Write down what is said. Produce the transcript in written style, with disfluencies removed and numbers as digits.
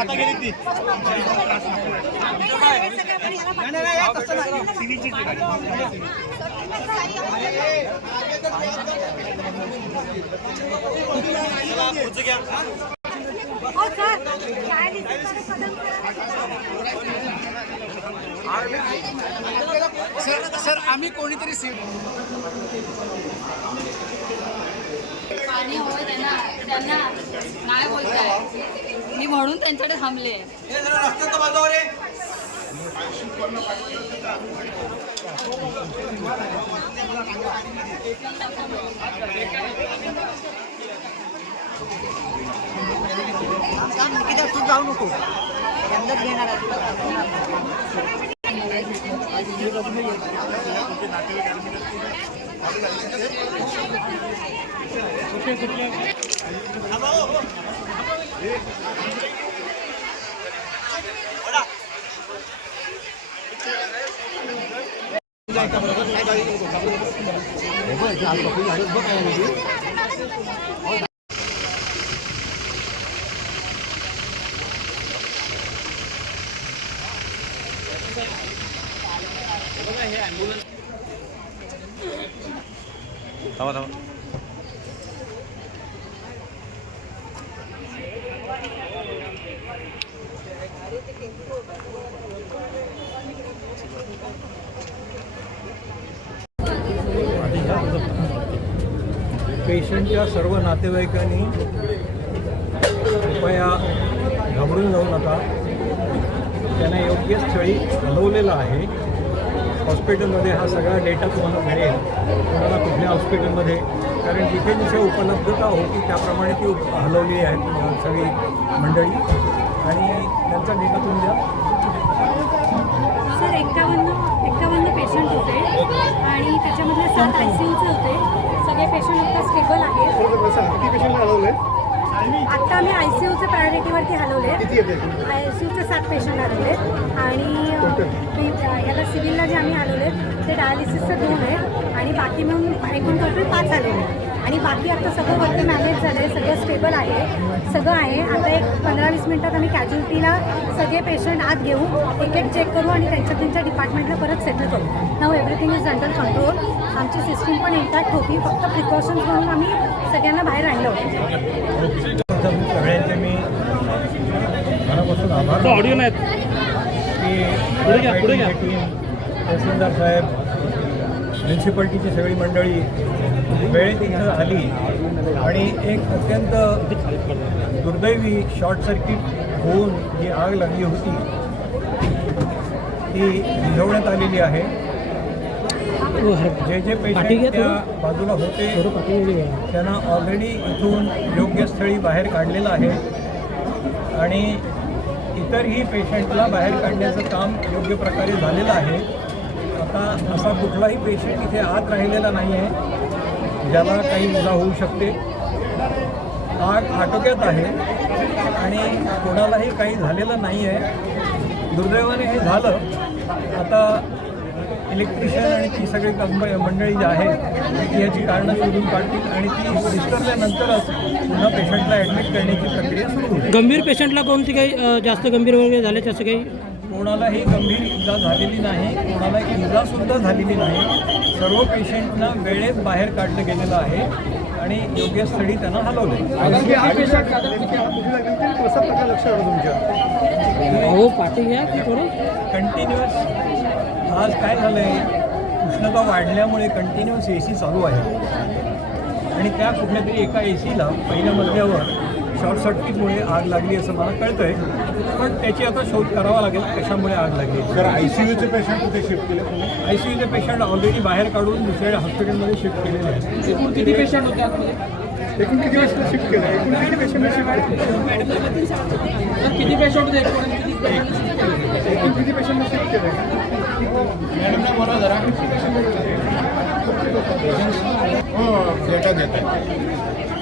आता गेली ती सर आम्ही कोणीतरी पाणी होय त्यांना नाही बोलताय मी म्हणून त्यांच्याकडे थांबले. तू जाऊ नको घेणार पेशंटच्या सर्व नातेवाईकांनी कृपया घाबरून जाऊ नका. त्यांना योग्य स्थळी हलवलेलं आहे. हॉस्पिटलमध्ये हा सगळा डेटा तुम्हाला मिळेल तुम्हाला कुठल्या हॉस्पिटलमध्ये, कारण जिथे जिथे उपलब्धता होती त्याप्रमाणे ती हलवली आहे सगळी मंडळी आणि त्यांचा डेटा तुम्ही द्या. सर 51 पेशंट होते आणि त्याच्यामधले 7 ICUचे होते. सगळे पेशंट आता स्टेबल आहेत. किती पेशंट हलवले? आत्ता आम्ही ICUचे प्रायोरिटीवरती हलवले. ICUचे 7 पेशंट हलवले आणि याला सिव्हिलला जे आम्ही हलवले ते डायलिसिसचे 2 आहेत आणि बाकी मिळून एकूण टोटल 5 हलवले आणि बाकी आता सगळं वरती मॅनेज झालं आहे. सगळं स्टेबल आहे, सगळं आहे. आता एक 15-20 मिनटात आम्ही कॅज्युअल्टीला सगळे पेशंट आत घेऊ, एक चेक करू आणि त्यांच्या डिपार्टमेंटला परत सेटल करू. नाव एव्हरीथिंग इज अंडर कंट्रोल. आमची सिस्टीम पण इंटॅक्ट होती, फक्त प्रिकॉशन्स म्हणून आम्ही सगळ्यांना बाहेर आणलं. सगळ्यांचे मी मनापासून आभार. ऑडिओ नाहीत की तहसीलदार साहेब, म्युन्सिपाल्टीची सगळी मंडळी वेळेत इथं आली आणि एक अत्यंत दुर्दैवी शॉर्ट सर्किट होऊन जी आग लागली होती ती विझवण्यात आलेली आहे. जे जे पेशंट त्या बाजूला होते त्यांना ऑलरेडी इथून योग्य स्थळी बाहेर काढलेलं आहे आणि इतरही पेशंटला बाहेर काढण्याचं काम योग्य प्रकारे झालेलं आहे. आता असा कुठलाही पेशंट इथे आत राहिलेला नाही आहे ज्याला काही इजा होऊ शकते. आग आटोक्यात आहे आणि कोणालाही काही झालेलं नाही आहे. दुर्दैवाने हे झालं. आता इलेक्ट्रिशियन आणि ती सगळी मंडळी जी आहेत ती याची कारणं शोधून काढतील आणि ती विस्तारल्यानंतरच पुन्हा पेशंटला ॲडमिट करण्याची प्रक्रिया सुरू होईल. गंभीर पेशंटला कोणती काही जास्त गंभीर वगैरे झाले त्याचं काही? कोणालाही गंभीर इजा झालेली नाही, कोणाला इजासुद्धा झालेली नाही. सर्व पेशंटना वेळेत बाहेर काढलं गेलेलं आहे आणि योग्य स्थळी त्यांना हलवलं. हो पाठी घ्या की थोडं कंटिन्युअस. आज काय झालं आहे, उष्णता वाढल्यामुळे कंटिन्युअस AC चालू आहे आणि त्या कुठल्या तरी एका ACला पहिल्या मजल्यावर शॉर्ट सर्किटमुळे आग लागली असं मला कळतं आहे, पण त्याची आता शोध करावा लागेल कशामुळे आग लागली. सर ICUचे पेशंट कुठे शिफ्ट केले तुम्ही? ICUचे पेशंट ऑलरेडी बाहेर काढून दुसऱ्या हॉस्पिटलमध्ये शिफ्ट केलेले आहेत. किती पेशंट होते आतमध्ये? एकूण किती पेशंट शिफ्ट केलं? एकूण किती पेशंट शिफ्ट केलं? किती पेशंट होते एकूण किती पेशंट शिफ्ट केलं? मॅडमला बोला जरा. हो डेटा देत आहे.